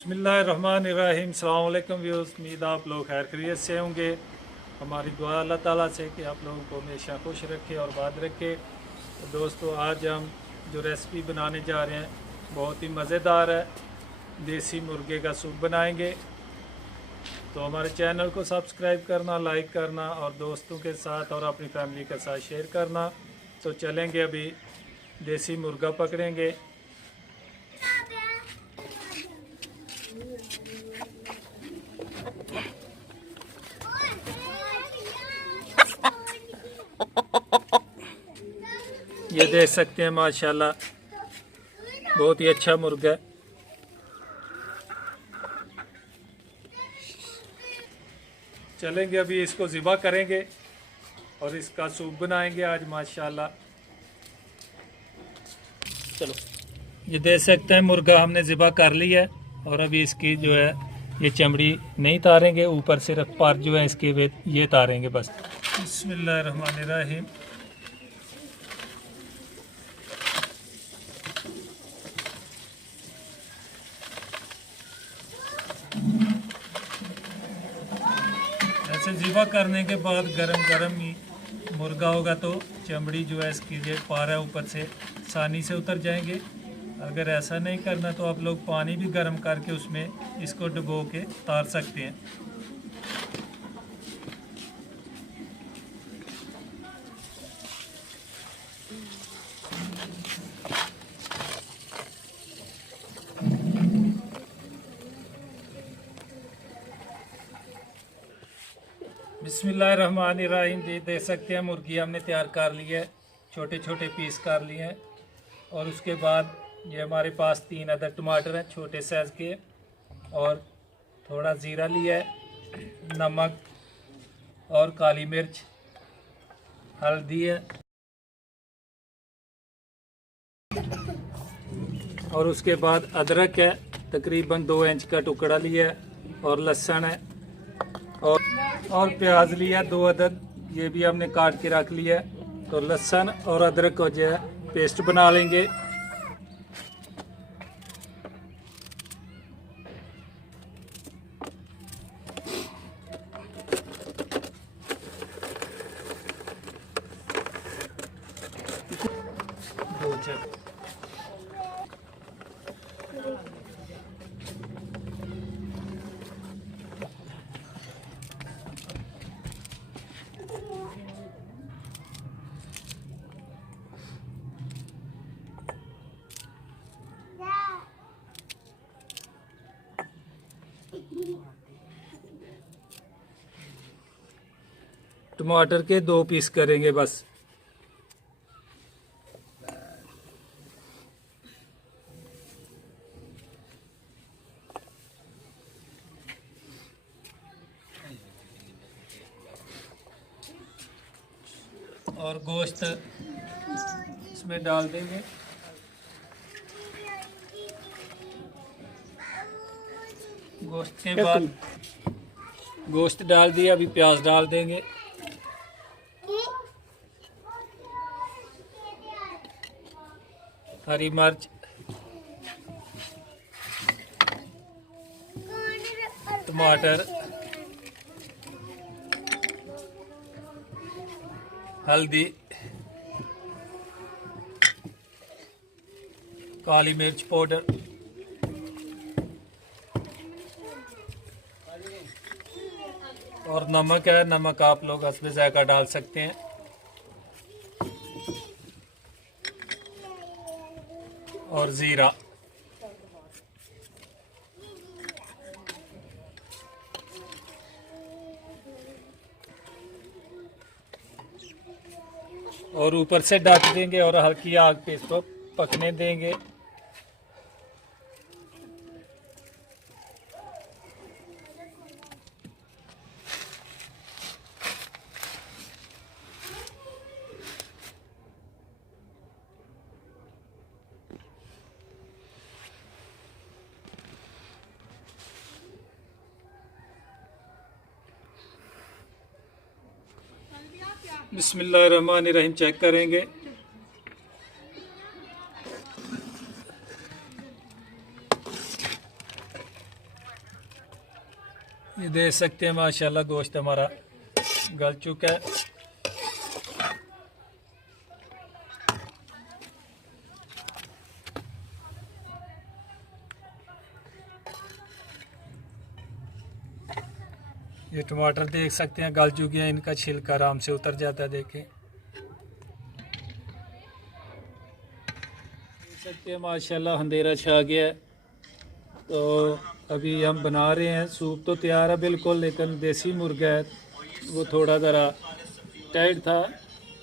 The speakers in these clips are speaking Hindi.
बिस्मिल्लाहिर्रहमानिर्रहीम। अस्सलाम वालेकुम व्यूअर्स, उम्मीद आप लोग खैर खैरियत से होंगे। हमारी दुआ अल्लाह ताला से कि आप लोगों को हमेशा खुश रखे और बात रखे। तो दोस्तों, आज हम जो रेसिपी बनाने जा रहे हैं बहुत ही मज़ेदार है। देसी मुर्गे का सूप बनाएंगे। तो हमारे चैनल को सब्सक्राइब करना, लाइक करना और दोस्तों के साथ और अपनी फैमिली के साथ शेयर करना। तो चलेंगे, अभी देसी मुर्गा पकड़ेंगे। ये देख सकते हैं, माशाल्लाह बहुत ही अच्छा मुर्गा है। चलेंगे, अभी इसको ज़िबा करेंगे और इसका सूप बनाएंगे आज माशाल्लाह। चलो, ये देख सकते हैं मुर्गा हमने ज़िबा कर लिया है और अभी इसकी जो है ये चमड़ी नहीं तारेंगे, ऊपर सिर्फ पर जो है इसके ये तारेंगे बस। बिस्मिल्लाहिर्रहमानिर्रहीम। ऐसे ज़िबा करने के बाद गरम गरम ही मुर्गा होगा तो चमड़ी जो है इसकी जो पार है ऊपर से आसानी से उतर जाएंगे। अगर ऐसा नहीं करना तो आप लोग पानी भी गर्म करके उसमें इसको डुबो के तार सकते हैं। बिस्मिल्लाहिर्रहमानिर्रहीम। देख सकते हैं मुर्गी हमने तैयार कर ली है, छोटे छोटे पीस कर लिए हैं। और उसके बाद ये हमारे पास 3 अदर टमाटर हैं छोटे साइज़ के, और थोड़ा ज़ीरा लिया है, नमक और काली मिर्च, हल्दी है, और उसके बाद अदरक है, तकरीबन 2 इंच का टुकड़ा लिया है, और लहसुन है, और प्याज लिया 2 अदद, ये भी हमने काट के रख लिया है। तो लहसुन और अदरक को जो है पेस्ट बना लेंगे। टमाटर के 2 पीस करेंगे बस। और गोश्त इसमें डाल देंगे। गोश्त के बाद गोश्त डाल दिया, अभी प्याज डाल देंगे। हरी मिर्च, टमाटर, हल्दी, काली मिर्च पाउडर, और नमक है। नमक आप लोग हस्बे ज़ायका डाल सकते हैं। और ज़ीरा। और ऊपर से ढक देंगे और हल्की आग पे इसको पकने देंगे। बिस्मिल्लाहिर्रहमानिर्रहीम। चेक करेंगे। ये देख सकते हैं माशाल्लाह गोश्त हमारा गल चुका है। ये टमाटर देख सकते हैं गल चुके हैं, इनका छिलका आराम से उतर जाता है। देखें, देख सकते हैं माशाल्लाह अंधेरा छा गया है। तो अभी हम बना रहे हैं, सूप तो तैयार है बिल्कुल, लेकिन देसी मुर्गा है वो थोड़ा ज़रा टाइट था,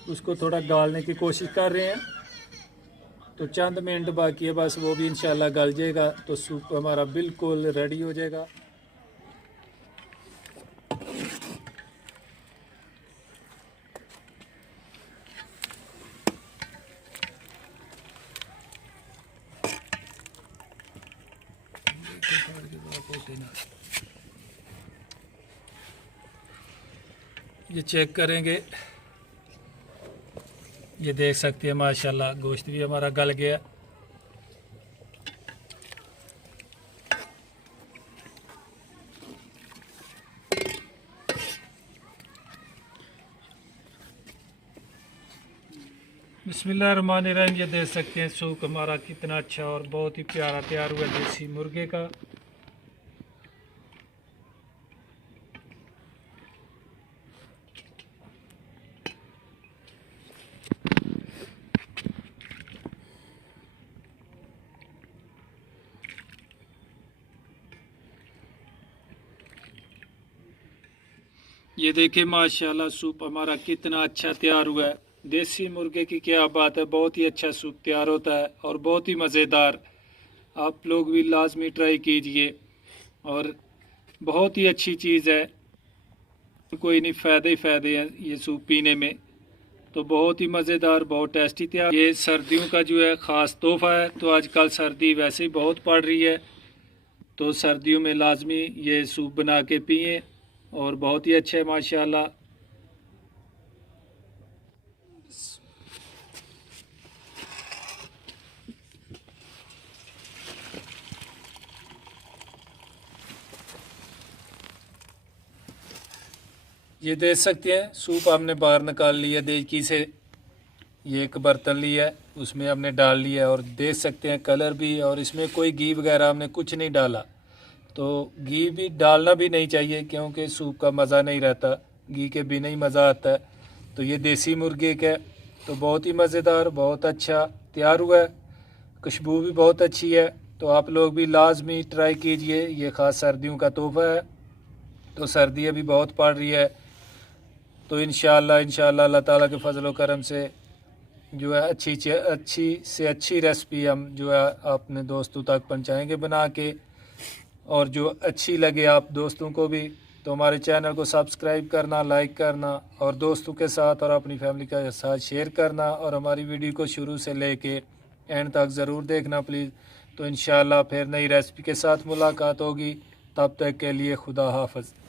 उसको थोड़ा गालने की कोशिश कर रहे हैं। तो चंद मिनट बाकी है बस, वो भी इंशाल्लाह गल जाएगा तो सूप हमारा बिल्कुल रेडी हो जाएगा। ये चेक करेंगे, ये देख सकते हैं माशाल्लाह गोश्त भी हमारा गल गया। बिस्मिल्लाहिर्रहमानिर्रहीम। ये देख सकते हैं सूप हमारा कितना अच्छा और बहुत ही प्यारा तैयार हुआ देसी मुर्गे का। ये देखिए माशाल्लाह सूप हमारा कितना अच्छा तैयार हुआ है। देसी मुर्गे की क्या बात है, बहुत ही अच्छा सूप तैयार होता है और बहुत ही मज़ेदार। आप लोग भी लाजमी ट्राई कीजिए और बहुत ही अच्छी चीज़ है। कोई नहीं, फ़ायदे ही फ़ायदे हैं ये सूप पीने में। तो बहुत ही मज़ेदार, बहुत टेस्टी तैयार। ये सर्दियों का जो है ख़ास तोहफ़ा है। तो आजकल सर्दी वैसे ही बहुत पड़ रही है, तो सर्दियों में लाजमी ये सूप बना के पिएँ और बहुत ही अच्छा है माशाल्लाह। ये देख सकते हैं सूप हमने बाहर निकाल लिया देचकी से। ये एक बर्तन लिया है, उसमें हमने डाल लिया है और देख सकते हैं कलर भी, और इसमें कोई घी वगैरह हमने कुछ नहीं डाला। तो घी भी डालना भी नहीं चाहिए क्योंकि सूप का मज़ा नहीं रहता, घी के बिना ही मज़ा आता है। तो ये देसी मुर्गे का तो बहुत ही मज़ेदार, बहुत अच्छा तैयार हुआ है। खुशबू भी बहुत अच्छी है। तो आप लोग भी लाजमी ट्राई कीजिए, ये ख़ास सर्दियों का तोहफ़ा है। तो सर्दी अभी बहुत पड़ रही है, तो इंशाअल्लाह अल्लाह ताला के फजल व करम से जो है अच्छी रेसिपी हम जो है अपने दोस्तों तक पहुंचाएंगे बना के। और जो अच्छी लगे आप दोस्तों को भी, तो हमारे चैनल को सब्सक्राइब करना, लाइक करना और दोस्तों के साथ और अपनी फैमिली के साथ शेयर करना। और हमारी वीडियो को शुरू से लेके एंड तक ज़रूर देखना प्लीज़। तो इंशाअल्लाह फिर नई रेसिपी के साथ मुलाकात होगी, तब तक के लिए खुदा हाफ़िज़।